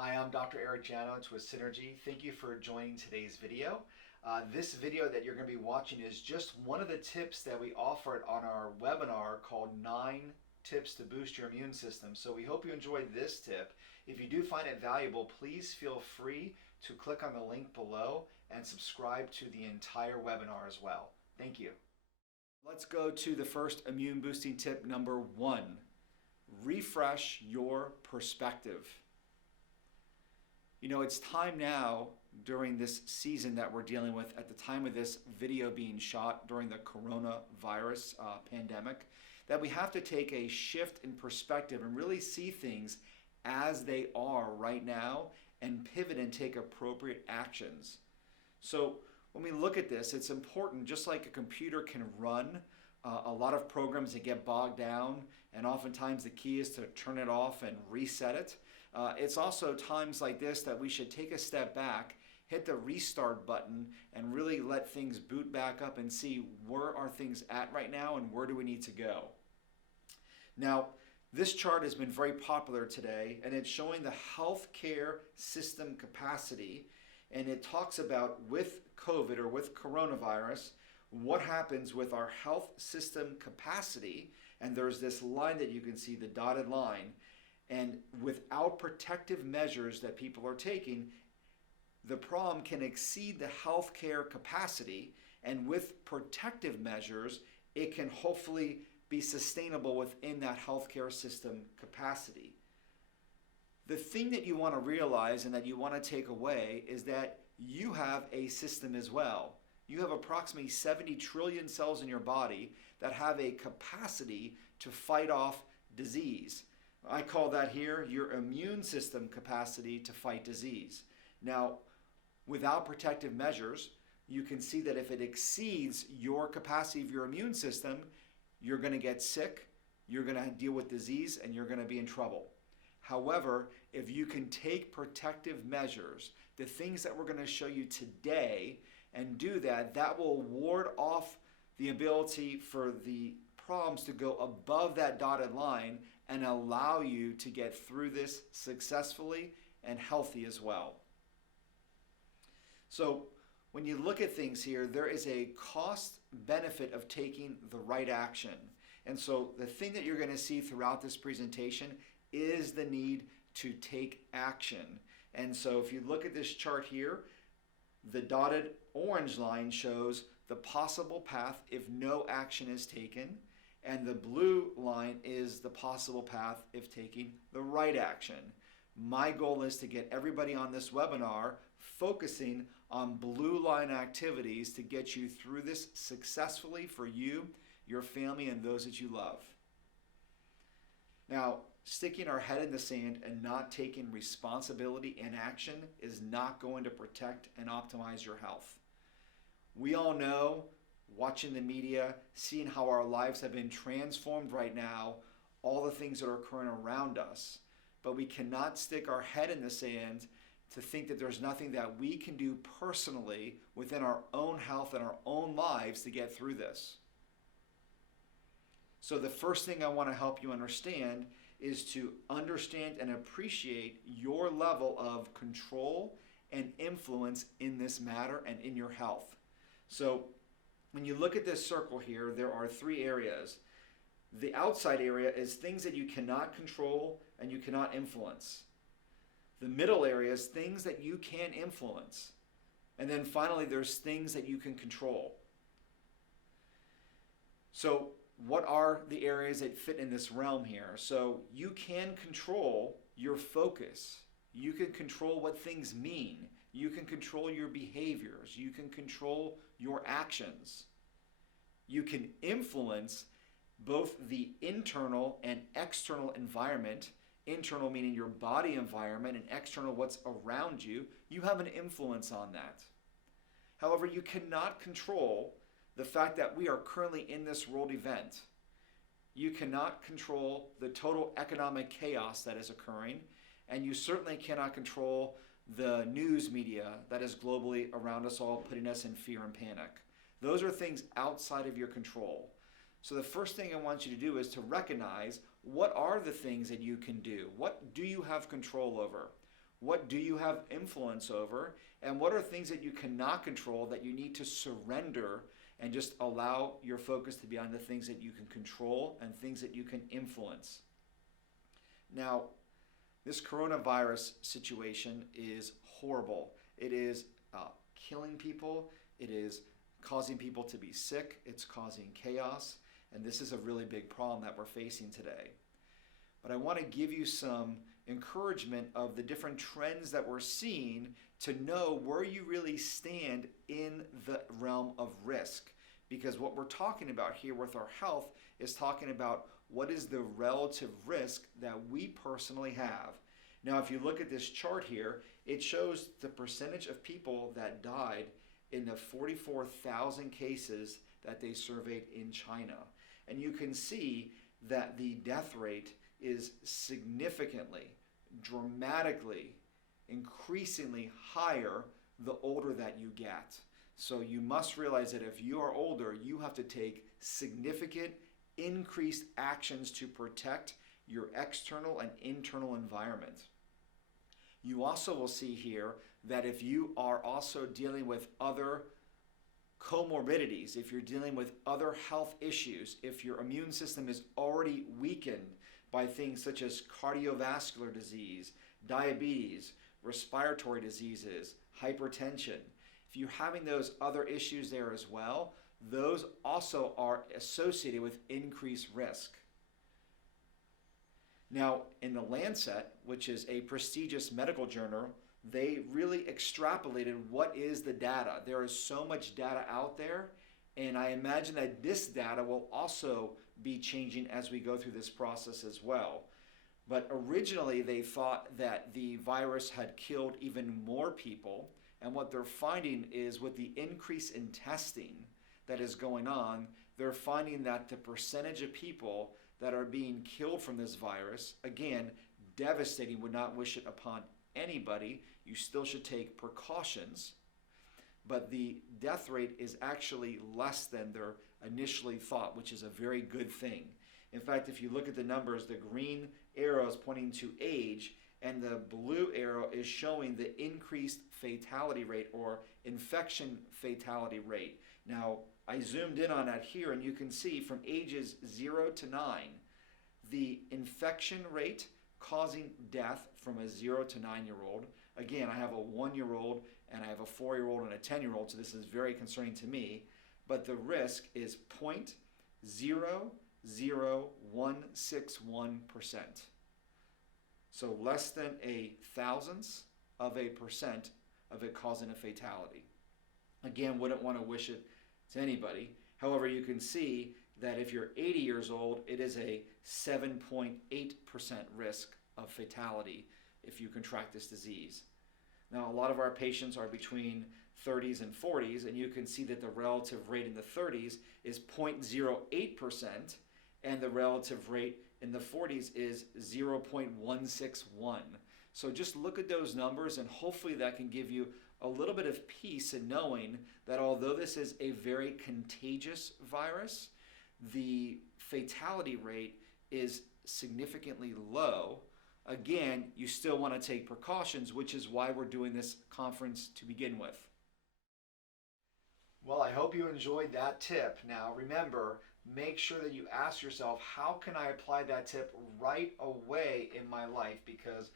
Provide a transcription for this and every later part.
Hi, I'm Dr. Eric Janowitz with Synergy. Thank you for joining today's video. This video that you're going to be watching is just one of the tips that we offered on our webinar called 9 Tips to Boost Your Immune System. So we hope you enjoyed this tip. If you do find it valuable, please feel free to click on the link below and subscribe to the entire webinar as well. Thank you. Let's go to the first immune boosting tip, number 1. Refresh your perspective. You know, it's time now during this season that we're dealing with at the time of this video being shot during the coronavirus pandemic, that we have to take a shift in perspective and really see things as they are right now and pivot and take appropriate actions. So when we look at this, it's important, just like a computer can run a lot of programs that get bogged down, and oftentimes the key is to turn it off and reset it. It's also times like this that we should take a step back, hit the restart button, and really let things boot back up and see where are things at right now and where do we need to go. Now, this chart has been very popular today, and it's showing the healthcare system capacity, and it talks about with COVID or with coronavirus, what happens with our health system capacity, and there's this line that you can see, the dotted line. And without protective measures that people are taking, the problem can exceed the healthcare capacity, and with protective measures, it can hopefully be sustainable within that healthcare system capacity. The thing that you want to realize and that you want to take away is that you have a system as well. You have approximately 70 trillion cells in your body that have a capacity to fight off disease. I call that here your immune system capacity to fight disease. Now, without protective measures, you can see that if it exceeds your capacity of your immune system, you're going to get sick, you're going to deal with disease, and you're going to be in trouble. However, if you can take protective measures, the things that we're going to show you today, and do that, that will ward off the ability for the problems to go above that dotted line and allow you to get through this successfully and healthy as well. So when you look at things here, there is a cost benefit of taking the right action. And so the thing that you're going to see throughout this presentation is the need to take action. And so if you look at this chart here, the dotted orange line shows the possible path if no action is taken, and the blue line is the possible path if taking the right action. My goal is to get everybody on this webinar focusing on blue line activities to get you through this successfully for you, your family, and those that you love. Now, sticking our head in the sand and not taking responsibility and action is not going to protect and optimize your health. We all know, watching the media, seeing how our lives have been transformed right now, all the things that are occurring around us, but we cannot stick our head in the sand to think that there's nothing that we can do personally within our own health and our own lives to get through this. So the first thing I want to help you understand is to understand and appreciate your level of control and influence in this matter and in your health. So when you look at this circle here, there are 3 areas. The outside area is things that you cannot control and you cannot influence. The middle area is things that you can influence. And then finally, there's things that you can control. So what are the areas that fit in this realm here? So you can control your focus. You can control what things mean. You can control your behaviors. You can control your actions. You can influence both the internal and external environment. Internal meaning your body environment, and external what's around you. You have an influence on that. However, you cannot control the fact that we are currently in this world event. You cannot control the total economic chaos that is occurring, and you certainly cannot control the news media that is globally around us all, putting us in fear and panic. Those are things outside of your control. So the first thing I want you to do is to recognize what are the things that you can do. What do you have control over? What do you have influence over? And what are things that you cannot control that you need to surrender and just allow your focus to be on the things that you can control and things that you can influence? Now, this coronavirus situation is horrible. It is killing people. It is causing people to be sick. It's causing chaos. And this is a really big problem that we're facing today. But I want to give you some encouragement of the different trends that we're seeing to know where you really stand in the realm of risk. Because what we're talking about here with our health is talking about what is the relative risk that we personally have. Now, if you look at this chart here, it shows the percentage of people that died in the 44,000 cases that they surveyed in China. And you can see that the death rate is significantly, dramatically, increasingly higher the older that you get. So you must realize that if you are older, you have to take significant increased actions to protect your external and internal environment. You also will see here that if you are also dealing with other comorbidities, if you're dealing with other health issues, if your immune system is already weakened by things such as cardiovascular disease, diabetes, respiratory diseases, hypertension, if you're having those other issues there as well, those also are associated with increased risk. Now, in the Lancet, which is a prestigious medical journal, they really extrapolated what is the data. There is so much data out there, and I imagine that this data will also be changing as we go through this process as well. But originally, they thought that the virus had killed even more people, and what they're finding is with the increase in testing that is going on, they're finding that the percentage of people that are being killed from this virus, again, devastating, would not wish it upon anybody. You still should take precautions, but the death rate is actually less than they're initially thought, which is a very good thing. In fact, if you look at the numbers, the green arrow is pointing to age, and the blue arrow is showing the increased fatality rate or infection fatality rate. Now, I zoomed in on that here, and you can see from ages 0 to 9, the infection rate causing death from a 0 to 9-year-old. Again, I have a 1-year-old and I have a 4-year-old and a 10-year-old, so this is very concerning to me. But the risk is 0.00161%. So less than a thousandth of a percent of it causing a fatality. Again, wouldn't want to wish it to anybody. However, you can see that if you're 80 years old, it is a 7.8% risk of fatality if you contract this disease. Now, a lot of our patients are between 30s and 40s, and you can see that the relative rate in the 30s is 0.08%, and the relative rate in the 40s is 0.161. So just look at those numbers, and hopefully that can give you a little bit of peace in knowing that although this is a very contagious virus, the fatality rate is significantly low. Again, you still want to take precautions, which is why we're doing this conference to begin with. Well, I hope you enjoyed that tip. Now, remember, make sure that you ask yourself, how can I apply that tip right away in my life? Because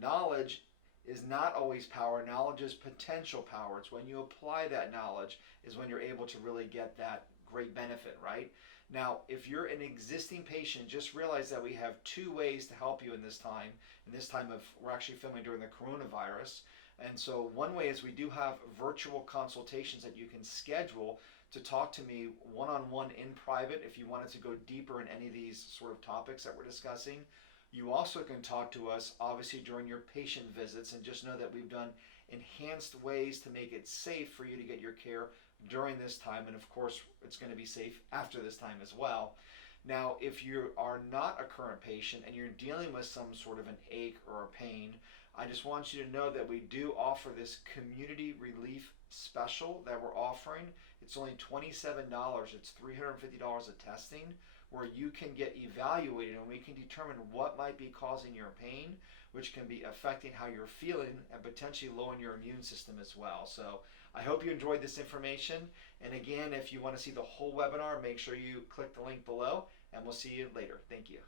knowledge is not always power. Knowledge is potential power. It's when you apply that knowledge is when you're able to really get that great benefit, right? Now, if you're an existing patient, just realize that we have 2 ways to help you in this time. In this time of, we're actually filming during the coronavirus. And so one way is we do have virtual consultations that you can schedule to talk to me one-on-one in private if you wanted to go deeper in any of these sort of topics that we're discussing. You also can talk to us, obviously, during your patient visits, and just know that we've done enhanced ways to make it safe for you to get your care during this time, and of course, it's going to be safe after this time as well. Now, if you are not a current patient and you're dealing with some sort of an ache or a pain, I just want you to know that we do offer this community relief special that we're offering. It's only $27. It's $350 of testing. where you can get evaluated and we can determine what might be causing your pain, which can be affecting how you're feeling and potentially lowering your immune system as well. So I hope you enjoyed this information. And again, if you want to see the whole webinar, make sure you click the link below, and we'll see you later. Thank you.